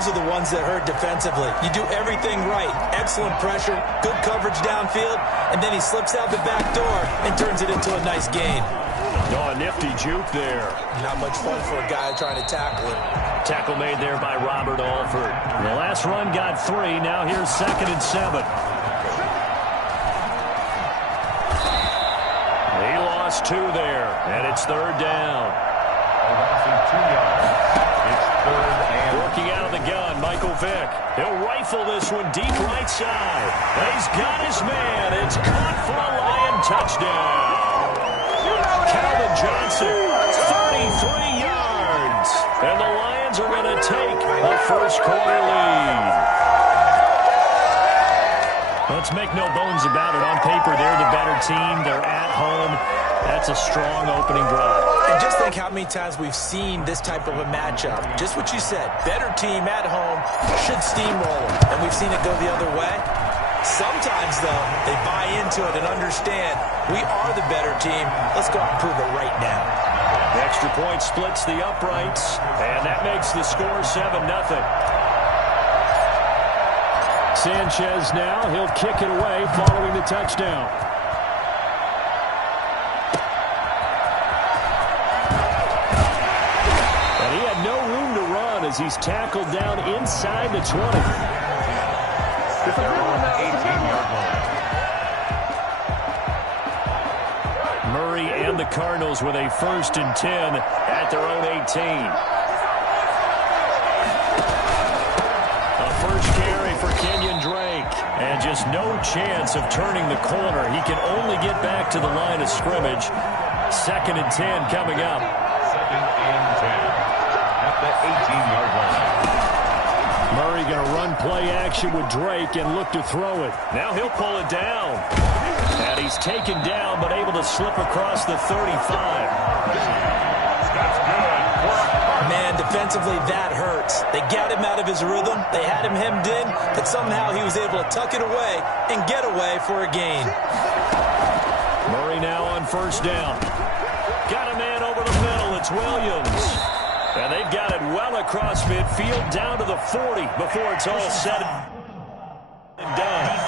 those are the ones that hurt defensively. You do everything right. Excellent pressure, good coverage downfield, and then he slips out the back door and turns it into a nice gain. Oh, a nifty juke there. Not much fun for a guy trying to tackle him. Tackle made there by Robert Alford. The last run got 3. Now here's 2nd and 7. He lost 2 there, and it's 3rd down. It's 3rd and working out of the gun, Michael Vick. He'll rifle this one deep right side. He's got his man. It's caught for a Lion touchdown. Calvin Johnson, 33 yards. And the Lions are going to take the first quarter lead. Let's make no bones about it. On paper, they're the better team. They're at home. That's a strong opening drive. And just think how many times we've seen this type of a matchup. Just what you said. Better team at home should steamroll them. And we've seen it go the other way. Sometimes, though, they buy into it and understand we are the better team. Let's go out and prove it right now. The extra point splits the uprights, and that makes the score 7-0. Sanchez now, he'll kick it away following the touchdown. And he had no room to run as he's tackled down inside the 20. Murray and the Cardinals with a 1st and 10 at their own 18. A first carry for Kenyon Drake. And just no chance of turning the corner. He can only get back to the line of scrimmage. 2nd and 10 coming up. 2nd and 10 at the 18-yard line. Murray going to run play action with Drake and look to throw it. Now he'll pull it down. And he's taken down but able to slip across the 35. That's good. Man, defensively, that hurts. They got him out of his rhythm. They had him hemmed in, but somehow he was able to tuck it away and get away for a gain. Murray now on 1st down. Got a man over the middle. It's Williams. And they've got it well across midfield down to the 40 before it's all said and done.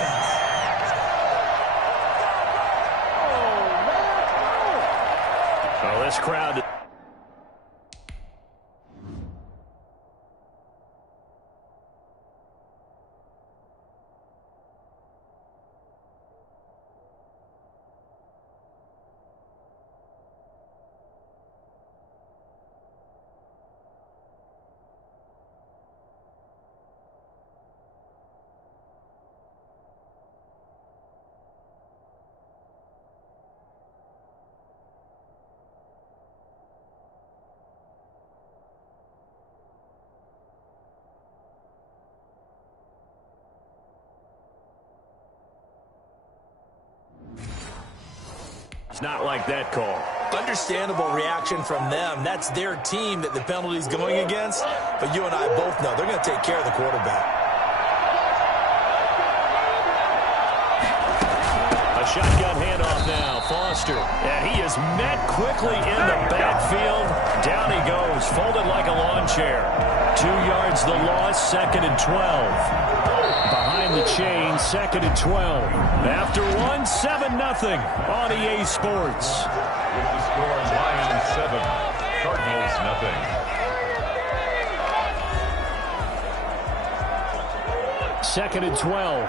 Oh, this crowd... It's not like that call. Understandable reaction from them. That's their team that the penalty's going against. But you and I both know they're going to take care of the quarterback. A shotgun handoff now. Foster. And he is met quickly in the backfield. Down he goes, folded like a lawn chair. 2 yards the loss, 2nd and 12. Behind the chain, 2nd and 12. After one, 7-0 on EA Sports. With the score, Lions 7, Cardinals nothing. Second and 12.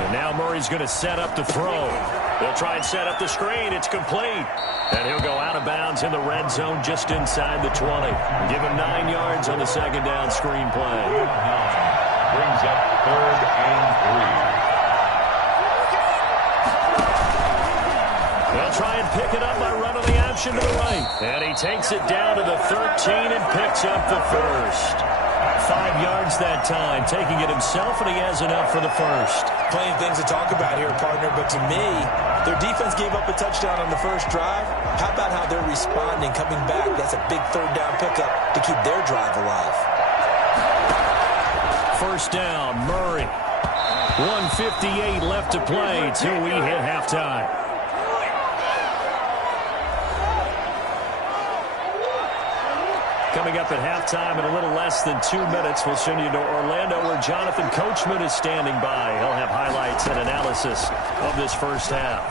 And now Murray's going to set up the throw. They'll try and set up the screen. It's complete. And he'll go out of bounds in the red zone just inside the 20. Give him 9 yards on the 2nd down screen play. Brings up 3rd and 3. They'll try and pick it up by running the option to the right. And he takes it down to the 13 and picks up the first. 5 yards that time, taking it himself, and he has enough for the first. Plenty of things to talk about here, partner, but to me, their defense gave up a touchdown on the first drive. How about how they're responding, coming back? That's a big 3rd down pickup to keep their drive alive. 1st down, Murray. 1:58 left to play till we hit halftime. Coming up at halftime in a little less than 2 minutes, we'll send you to Orlando where Jonathan Coachman is standing by. He'll have highlights and analysis of this first half.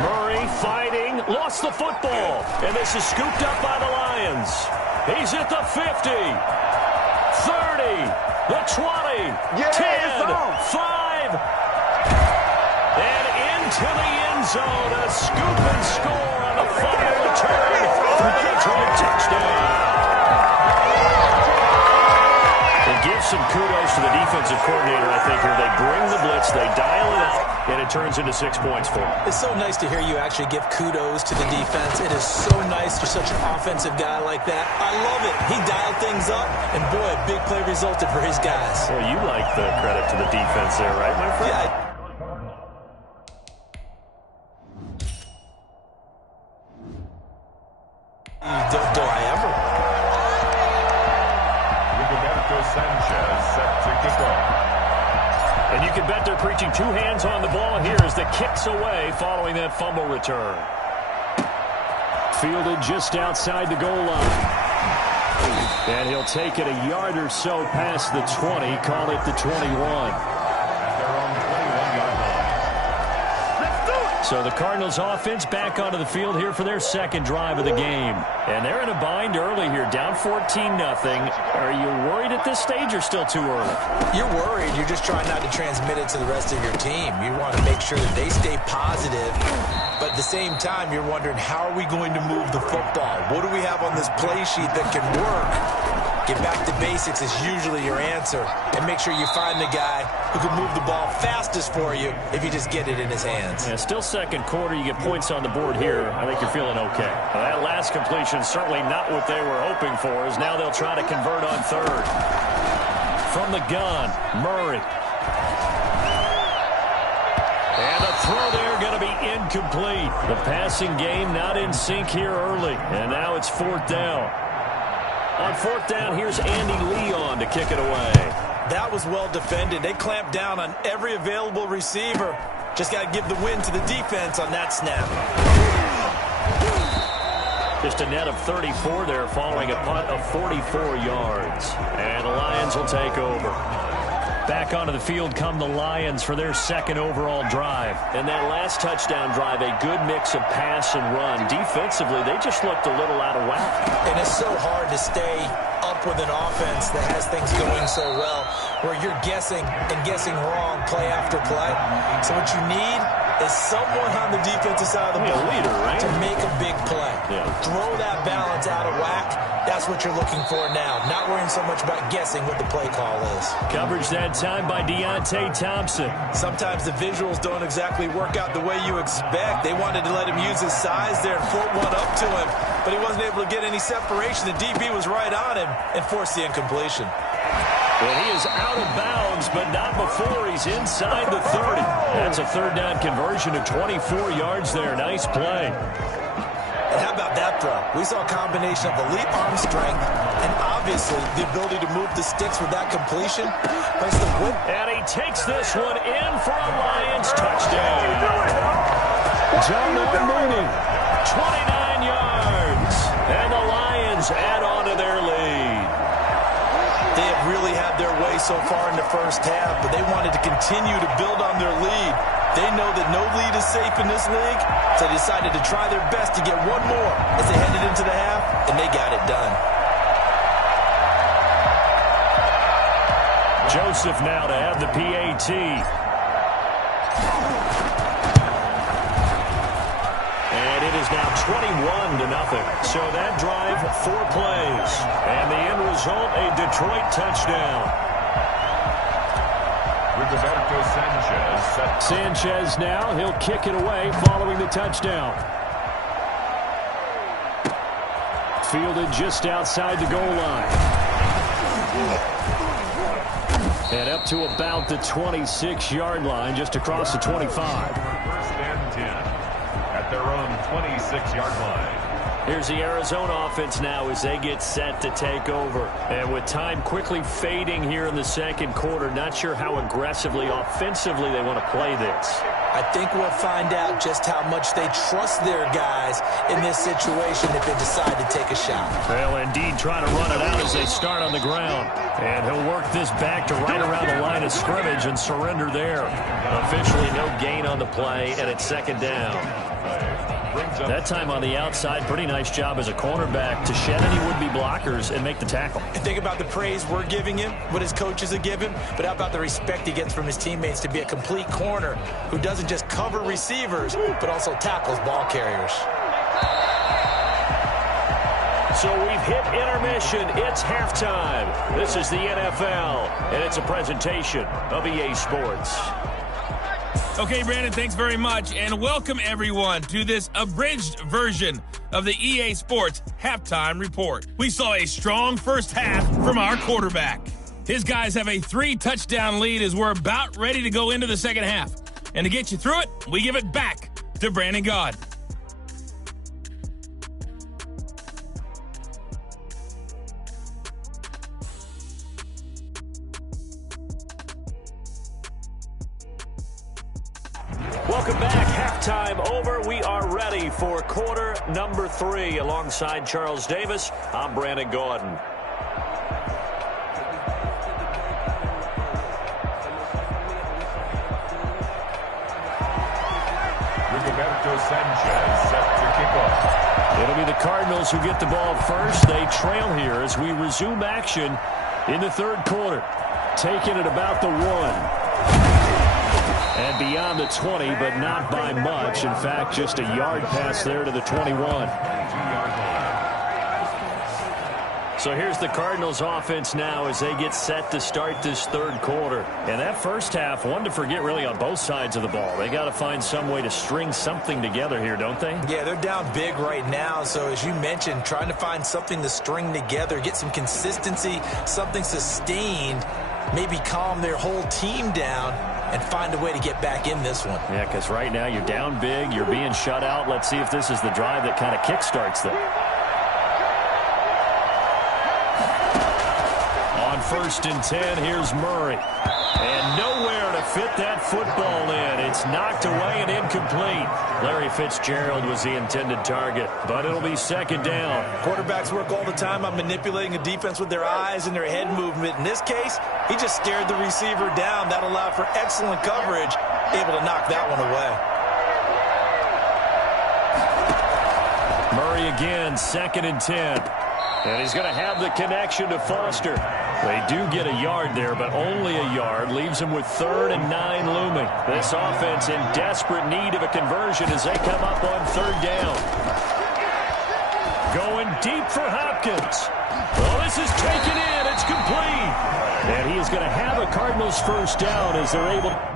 Murray fighting, lost the football, and this is scooped up by the Lions. He's at the 50, 30, the 20, 10, 5, and into the end zone. A scoop and score on the final return for the Detroit touchdown. It gives some kudos to the defensive coordinator, I think, here. They bring the blitz, they dial it up, and it turns into 6 points for them. It's so nice to hear you actually give kudos to the defense. It is so nice you're such an offensive guy like that. I love it. He dialed things up, and boy, a big play resulted for his guys. Well, you like the credit to the defense there, right, my friend? Yeah. Do I ever? Sanchez set to kick off. And you can bet they're preaching two hands on the ball here as the kick's away following that fumble return. Fielded just outside the goal line. And he'll take it a yard or so past the 20, call it the 21. So the Cardinals offense back onto the field here for their second drive of the game. And they're in a bind early here, down 14-0. Are you worried at this stage or still too early? You're worried. You're just trying not to transmit it to the rest of your team. You want to make sure that they stay positive. But at the same time, you're wondering, how are we going to move the football? What do we have on this play sheet that can work? Get back to basics is usually your answer. And make sure you find the guy who can move the ball fastest for you if you just get it in his hands. Yeah, still second quarter. You get points on the board here. I think you're feeling okay. Well, that last completion certainly not what they were hoping for, as now they'll try to convert on third. From the gun, Murray. And the throw there going to be incomplete. The passing game not in sync here early. And now it's fourth down. On fourth down, here's Andy Leon to kick it away. That was well defended. They clamped down on every available receiver. Just got to give the win to the defense on that snap. Just a net of 34 there following a punt of 44 yards. And the Lions will take over. Back onto the field come the Lions for their second overall drive. And that last touchdown drive, a good mix of pass and run. Defensively, they just looked a little out of whack. And it's so hard to stay up with an offense that has things going so well, where you're guessing and guessing wrong play after play. So what you need is someone on the defensive side of the ball, a leader, right? to make a big play. Yeah. Throw that balance out of whack. That's what you're looking for now. Not worrying so much about guessing what the play call is. Coverage that time by Deontay Thompson. Sometimes the visuals don't exactly work out the way you expect. They wanted to let him use his size there and float one up to him, but he wasn't able to get any separation. The DB was right on him and forced the incompletion. Well, he is out of bounds, but not before he's inside the 30. That's a third down conversion of 24 yards there. Nice play. And how about that throw? We saw a combination of elite arm strength and obviously the ability to move the sticks with that completion. And he takes this one in for a Lions touchdown. John Mooney, 29 yards. And the Lions add on to their lead. They have really had their way so far in the first half, but they wanted to continue to build on their lead. They know that no lead is safe in this league, so they decided to try their best to get one more as they headed into the half, and they got it done. Joseph now to have the PAT. And it is now 21-0. So that drive, 4 plays. And the end result, a Detroit touchdown. Sanchez now, he'll kick it away following the touchdown. Fielded just outside the goal line. And up to about the 26-yard line, just across the 25. First and 10 at their own 26-yard line. Here's the Arizona offense now as they get set to take over. And with time quickly fading here in the second quarter, not sure how aggressively, offensively they want to play this. I think we'll find out just how much they trust their guys in this situation if they decide to take a shot. They'll indeed try to run it out as they start on the ground. And he'll work this back to right around the line of scrimmage and surrender there. Officially no gain on the play, and it's second down. That time on the outside, pretty nice job as a cornerback to shed any would-be blockers and make the tackle. And think about the praise we're giving him, what his coaches have given, but how about the respect he gets from his teammates to be a complete corner who doesn't just cover receivers, but also tackles ball carriers. So we've hit intermission. It's halftime. This is the NFL, and it's a presentation of EA Sports. Okay, Brandon, thanks very much, and welcome everyone to this abridged version of the EA Sports Halftime Report. We saw a strong first half from our quarterback. His guys have a 3-touchdown lead as we're about ready to go into the second half. And to get you through it, we give it back to Brandon Gaud. Welcome back. Halftime over. We are ready for quarter number 3. Alongside Charles Davis, I'm Brandon Gaudin. Rigoberto Sanchez set to kick off. It'll be the Cardinals who get the ball first. They trail here as we resume action in the third quarter. Taking it about the 1. And beyond the 20, but not by much. In fact, just a yard pass there to the 21. So here's the Cardinals offense now as they get set to start this third quarter. And that first half, one to forget really on both sides of the ball. They got to find some way to string something together here, don't they? Yeah, they're down big right now. So as you mentioned, trying to find something to string together, get some consistency, something sustained, maybe calm their whole team down and find a way to get back in this one. Yeah, because right now you're down big, you're being shut out. Let's see if this is the drive that kind of kickstarts them. On 1st and 10, here's Murray. And nowhere to fit that football in. It's knocked away and incomplete. Larry Fitzgerald was the intended target, but it'll be second down. Quarterbacks work all the time on manipulating a defense with their eyes and their head movement. In this case, he just stared the receiver down. That allowed for excellent coverage, able to knock that one away. Murray again, 2nd and 10. And he's going to have the connection to Foster. They do get a yard there, but only a yard. Leaves them with 3rd and 9 looming. This offense in desperate need of a conversion as they come up on 3rd down. Going deep for Hopkins. Well, this is taken in. It's complete. And he is going to have a Cardinals first down as they're able to...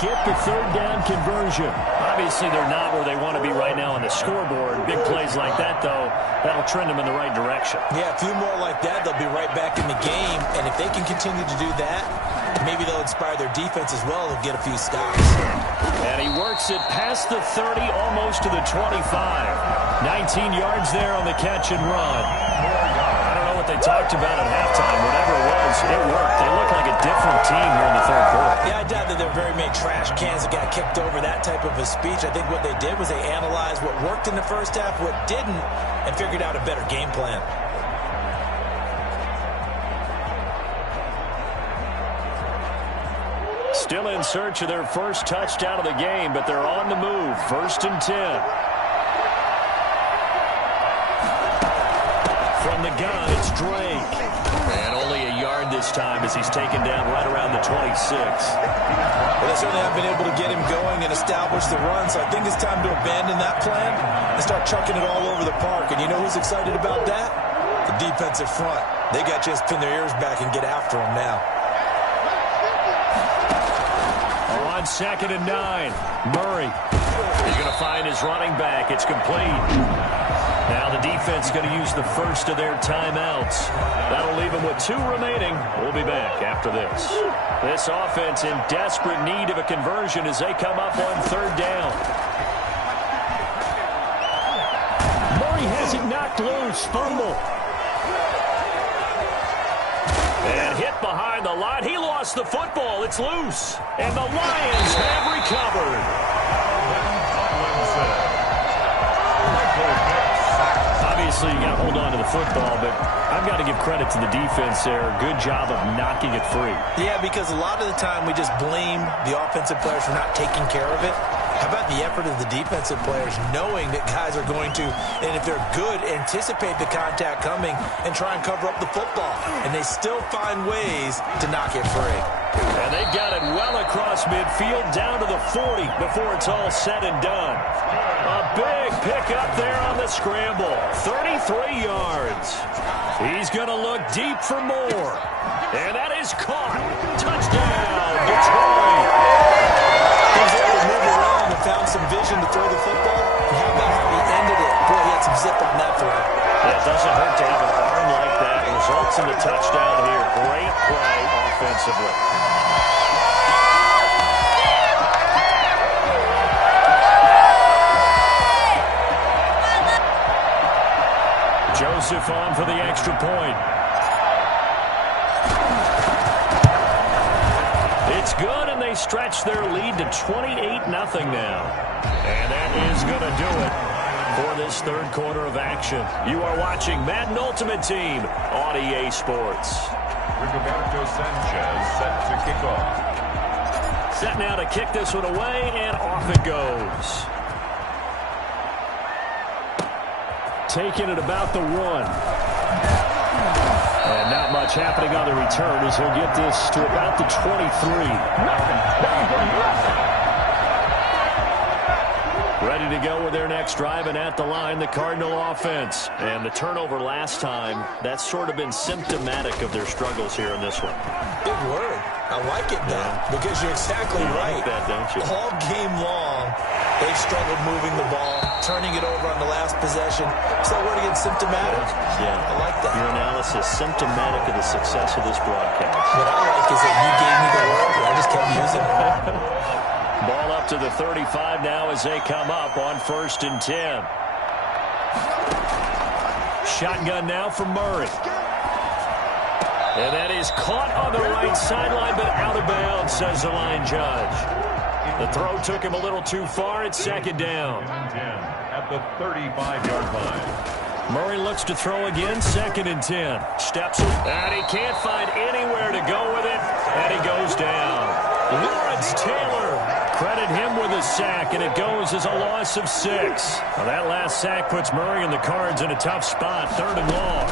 get the third down conversion. Obviously, they're not where they want to be right now on the scoreboard. Big plays like that, though, that'll trend them in the right direction. Yeah, a few more like that, they'll be right back in the game. And if they can continue to do that, maybe they'll inspire their defense as well and get a few stops. And he works it past the 30, almost to the 25. 19 yards there on the catch and run. I don't know what they talked about at halftime. Whatever it was, it worked. They look like a different team here in the third quarter. Yeah, I doubt that there are very many trash cans that got kicked over, that type of a speech. I think what they did was they analyzed what worked in the first half, what didn't, and figured out a better game plan. Still in search of their first touchdown of the game, but they're on the move. 1st and 10. From the gun, it's Drake. And only a yard this time as he's taken down right around the 26. Well, they certainly have been able to get him going and establish the run, so I think it's time to abandon that plan and start chucking it all over the park. And you know who's excited about that? The defensive front. They got a chance to pin their ears back and get after him now. On 2nd and 9, Murray. He's going to find his running back. It's complete. Now the defense going to use the first of their timeouts. That'll leave them with 2 remaining. We'll be back after this. This offense in desperate need of a conversion as they come up on 3rd down. Murray has it knocked loose. Fumble. And hit behind the line. He lost the football. It's loose. And the Lions have recovered. Obviously, you got to hold on to the football, but I've got to give credit to the defense there. Good job of knocking it free. Yeah, because a lot of the time we just blame the offensive players for not taking care of it. How about the effort of the defensive players knowing that guys are going to, and if they're good, anticipate the contact coming and try and cover up the football. And they still find ways to knock it free. And they got it well across midfield down to the 40 before it's all said and done. A big pickup there on the scramble. 33 yards. He's going to look deep for more. And that is caught. Touchdown, Detroit. He's able to move around and found some vision to throw the football. And how about how he ended it? Boy, he had some zip on that throw. Yeah, it doesn't hurt to have an arm like that. Results in the touchdown here. Great play offensively. Joseph on for the extra point. It's good, and they stretch their lead to 28-0 now. And that is going to do it for this third quarter of action. You are watching Madden Ultimate Team on EA Sports. Rigoberto Sanchez set to kick off. Set now to kick this one away, and off it goes. Taking it about the 1. And not much happening on the return as he'll get this to about the 23. Ready to go with their next drive, and at the line, the Cardinal offense. And the turnover last time, that's sort of been symptomatic of their struggles here in this one. Big word. I like it, though, because you're exactly right. You like that, don't you? All game long, they've struggled moving the ball, turning it over on the last possession. Is that word again, symptomatic? Yeah. I like that. Your analysis, symptomatic of the success of this broadcast. What I like is that you gave me the word, and I just kept using it. Ball up to the 35 now as they come up on 1st and 10. Shotgun now for Murray. And that is caught on the right sideline, but out of bounds, says the line judge. The throw took him a little too far. It's 2nd down. At the 35-yard line. Murray looks to throw again, 2nd and 10. Steps, and he can't find anywhere to go with it, and he goes down. Lawrence Taylor, credit him with a sack, and it goes as a loss of 6. Well, that last sack puts Murray and the Cards in a tough spot, 3rd and long.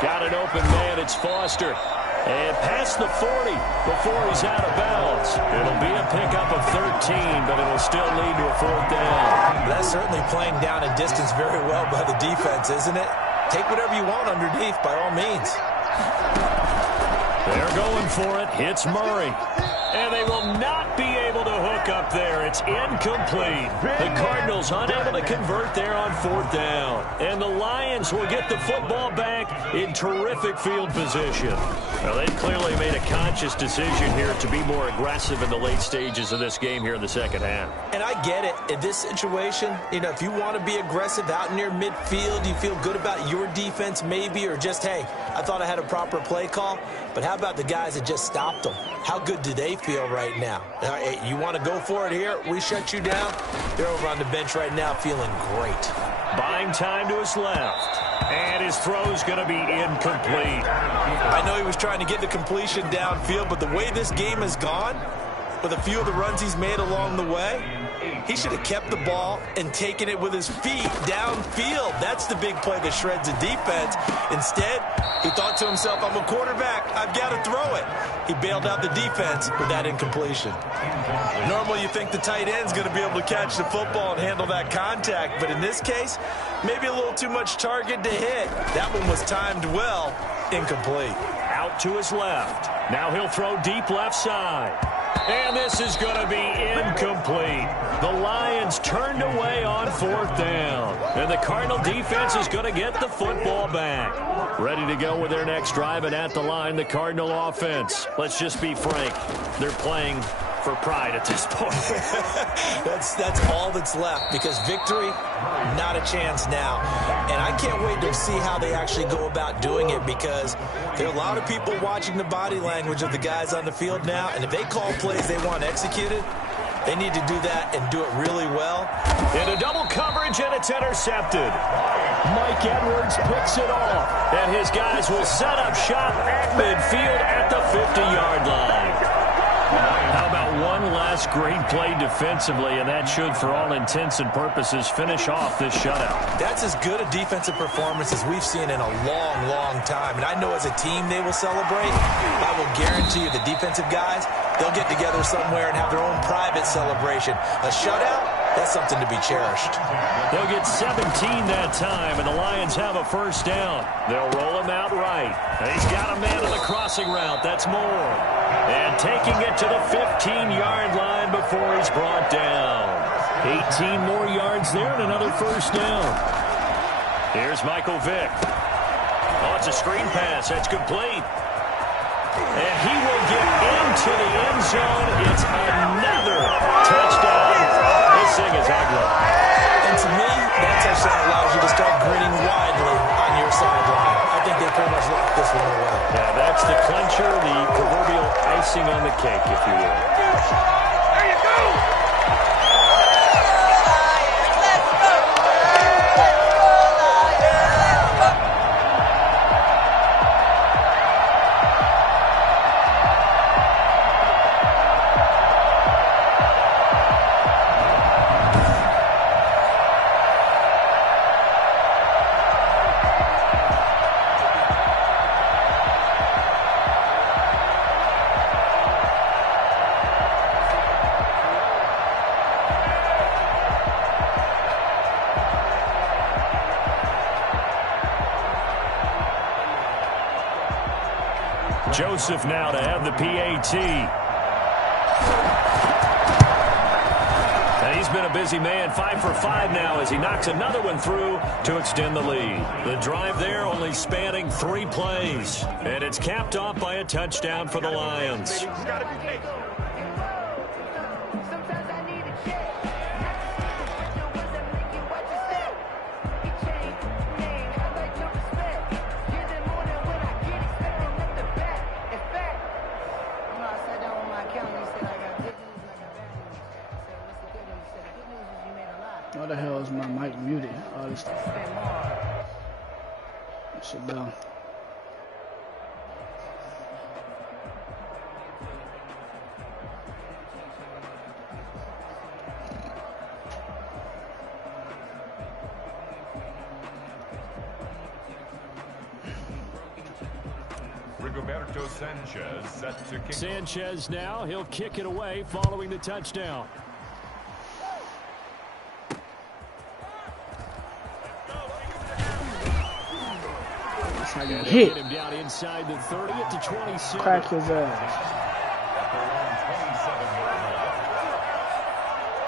Got an open man, it's Foster. And past the 40 before he's out of bounds. It'll be a pickup of 13, but it'll still lead to a 4th down. That's certainly playing down and distance very well by the defense, isn't it? Take whatever you want underneath, by all means. They're going for it. Hits Murray. And they will not be able to hook up there. It's incomplete. The Cardinals unable to convert there on 4th down. And the Lions will get the football back in terrific field position. Well, they've clearly made a conscious decision here to be more aggressive in the late stages of this game here in the second half. And I get it. In this situation, if you want to be aggressive out near midfield, you feel good about your defense maybe, or just, hey, I thought I had a proper play call. But how about the guys that just stopped them? How good do they feel right now? You want to go for it here? We shut you down? They're over on the bench right now feeling great. Buying time to his left. And his throw's going to be incomplete. I know he was trying to get the completion downfield, but the way this game has gone, with a few of the runs he's made along the way, he should have kept the ball and taken it with his feet downfield. That's the big play that shreds the defense. Instead, he thought to himself, I'm a quarterback. I've got to throw it. He bailed out the defense with that incompletion. Normally, you think the tight end's going to be able to catch the football and handle that contact. But in this case, maybe a little too much target to hit. That one was timed well. Incomplete. Out to his left. Now he'll throw deep left side. And this is going to be incomplete. The Lions turned away on 4th down. And the Cardinal defense is going to get the football back. Ready to go with their next drive, and at the line, the Cardinal offense. Let's just be frank. They're playing for pride at this point. That's all that's left, because victory, not a chance now. And I can't wait to see how they actually go about doing it, because there are a lot of people watching the body language of the guys on the field now, and if they call plays they want executed, they need to do that and do it really well. In a double coverage, and it's intercepted. Mike Edwards picks it off, and his guys will set up shop at midfield at the 50-yard line. How about one last great play defensively, and that should, for all intents and purposes, finish off this shutout. That's as good a defensive performance as we've seen in a long, long time. And I know as a team they will celebrate. I will guarantee you the defensive guys, they'll get together somewhere and have their own private celebration. A shutout, that's something to be cherished. They'll get 17 that time, and the Lions have a first down. They'll roll him out right. And he's got a man on the crossing route. That's Moore. And taking it to the 15-yard line before he's brought down. 18 more yards there and another first down. Here's Michael Vick. Oh, it's a screen pass. That's complete. And he will get into the end zone. It's another touchdown. This thing is ugly. And to me, that touchdown allows you to start grinning widely on your sideline. I think they pretty much locked this one away. Yeah, that's the clincher, the proverbial icing on the cake, if you will. There you go! Joseph now to have the PAT. And he's been a busy man, 5 for 5 now as he knocks another one through to extend the lead. The drive there only spanning 3 plays. And it's capped off by a touchdown for the Lions. Why the hell is my mic muted? Oh, this shit down. Rigoberto Sanchez set to kick. Sanchez now, he'll kick it away following the touchdown. That's how you And hit. get him down inside the 30 at the 27. Crack his ass. At their own 27-yard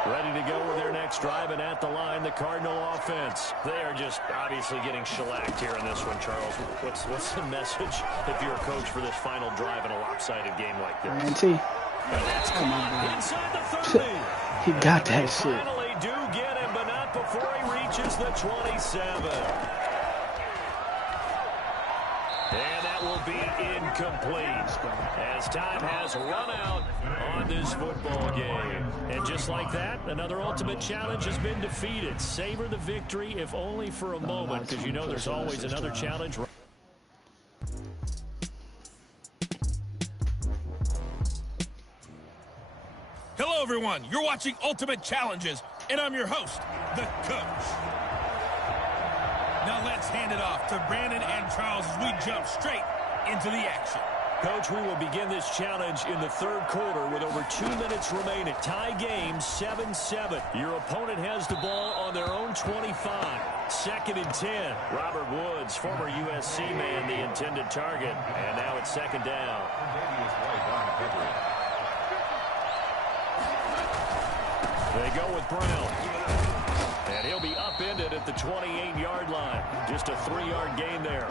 line. Ready to go with their next drive, and at the line, the Cardinal offense. They are just obviously getting shellacked here in this one, Charles. What's the message if you're a coach for this final drive in a lopsided game like this? INT. Oh my God. Inside the 30. He got that They shit. finally do get him, but not before he reaches the 27. And that will be incomplete as time has run out on this football game. And just like that, another ultimate challenge has been defeated. Savor the victory, if only for a moment, because you know there's always another challenge. Hello, everyone. You're watching Ultimate Challenges, and I'm your host, the Coach. Now let's hand it off to Brandon and Charles as we jump straight into the action. Coach, we will begin this challenge in the third quarter with over 2 minutes remaining. Tie game 7-7. Your opponent has the ball on their own 25. 2nd and 10. Robert Woods, former USC man, the intended target. And now it's 2nd down. They go with Brown. And he'll be upended at the 28-yard line. Just a 3-yard gain there.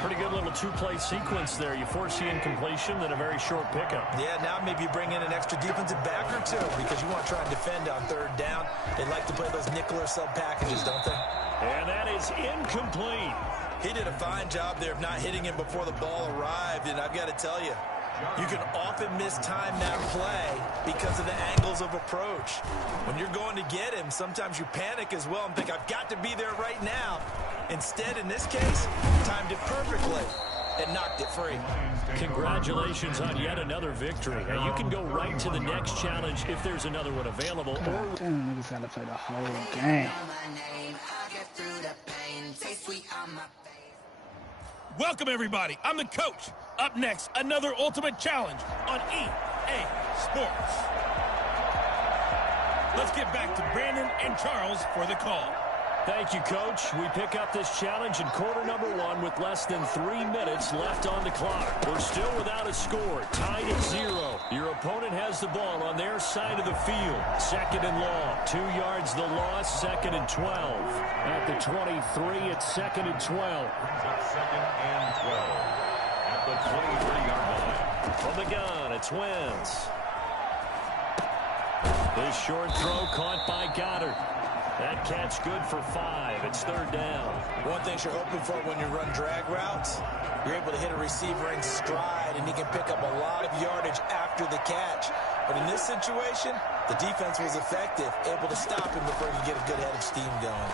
Pretty good little two-play sequence there. You force the incompletion, then a very short pickup. Yeah, now maybe bring in an extra defensive back or two because you want to try and defend on 3rd down. They like to play those nickel or sub packages, don't they? And that is incomplete. He did a fine job there of not hitting him before the ball arrived, and I've got to tell you, you can often mistime that play because of the angles of approach. When you're going to get him, sometimes you panic as well and think, I've got to be there right now. Instead, in this case, timed it perfectly and knocked it free. Congratulations on yet another victory. Now you can go right to the next challenge if there's another one available. God damn, niggas gotta play the whole game. Welcome, everybody. I'm the Coach. Up next, another Ultimate Challenge on EA Sports. Let's get back to Brandon and Charles for the call. Thank you, Coach. We pick up this challenge in quarter number 1 with less than 3 minutes left on the clock. We're still without a score, tied at 0. Your opponent has the ball on their side of the field. 2nd and long. 2 yards the loss, 2nd and 12. At the 23, it's 2nd and 12. 2nd and 12 at the 23-yard line. From the gun, it's Wentz. This short throw caught by Goddard. That catch good for 5. It's 3rd down. One thing you're hoping for when you run drag routes, you're able to hit a receiver in stride, and he can pick up a lot of yardage after the catch. But in this situation, the defense was effective, able to stop him before he could get a good head of steam going.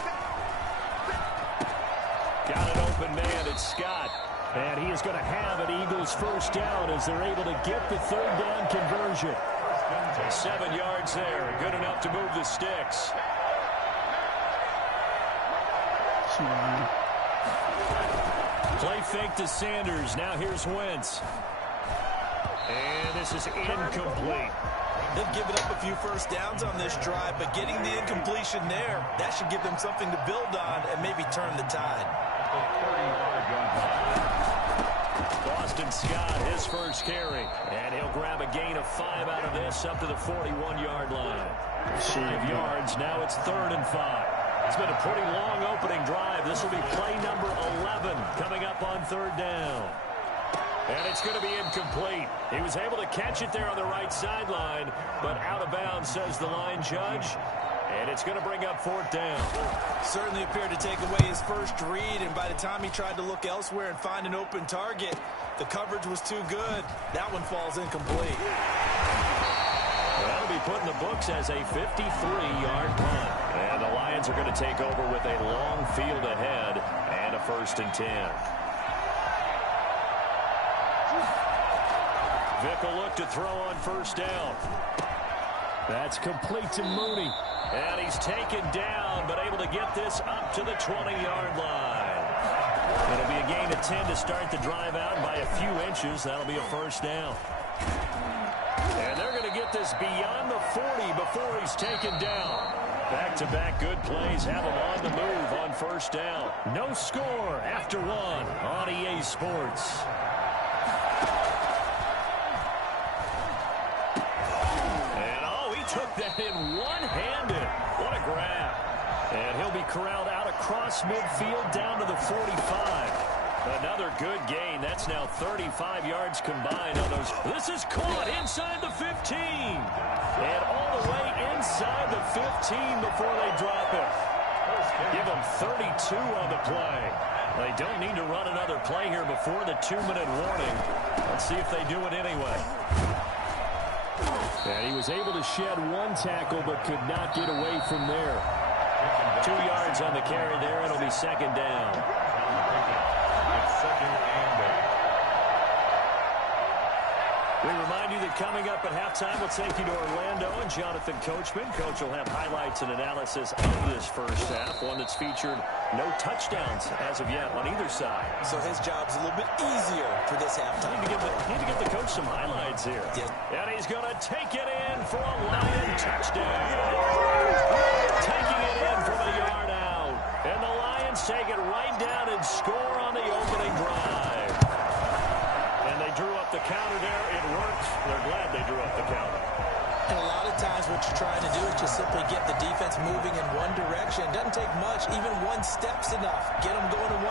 Got an open man, it's Scott. And he is going to have an Eagles 1st down as they're able to get the 3rd down conversion. 7 yards there, good enough to move the sticks. Play fake to Sanders. Now here's Wentz. And this is incomplete. They've given up a few 1st downs on this drive, but getting the incompletion there, that should give them something to build on and maybe turn the tide. Boston Scott, his 1st carry. And he'll grab a gain of 5 out of this up to the 41-yard line. 5 yards, now it's 3rd and 5. It's been a pretty long opening drive. This will be play number 11 coming up on 3rd down. And it's going to be incomplete. He was able to catch it there on the right sideline, but out of bounds, says the line judge. And it's going to bring up 4th down. Certainly appeared to take away his first read, and by the time he tried to look elsewhere and find an open target, the coverage was too good. That one falls incomplete. That'll be put in the books as a 53-yard punt. And the Lions are going to take over with a long field ahead and a 1st and 10. Vick will look to throw on 1st down. That's complete to Mooney. And he's taken down, but able to get this up to the 20-yard line. It'll be a gain of 10 to start the drive out, and by a few inches, that'll be a 1st down. And they're going to get this beyond the 40 before he's taken down. Back-to-back good plays have them on the move on first down. No score after one on EA Sports. And, oh, he took that in one-handed. What a grab. And he'll be corralled out across midfield down to the 45. Another good gain. That's now 35 yards combined on those. This is caught inside the 15. And all the way inside the 15 before they drop it. Give them 32 on the play. They don't need to run another play here before the 2-minute warning. Let's see if they do it anyway. And he was able to shed one tackle but could not get away from there. 2 yards on the carry there. It'll be second down. Second and 8. We remind you that coming up at halftime, we'll take you to Orlando and Jonathan Coachman. Coach will have highlights and analysis of this first half, one that's featured no touchdowns as of yet on either side. So his job's a little bit easier for this halftime. Need to give the coach some highlights here. Yes. And he's going to take it in for a Lion touchdown. Taking it in from a yard out. And the Lions take it right down and score on the opening drive. And they drew up the counter there. It worked. They're glad they drew up the counter. And a lot of times what you're trying to do is just simply get the defense moving in one direction. It doesn't take much. Even one step's enough. Get them going in one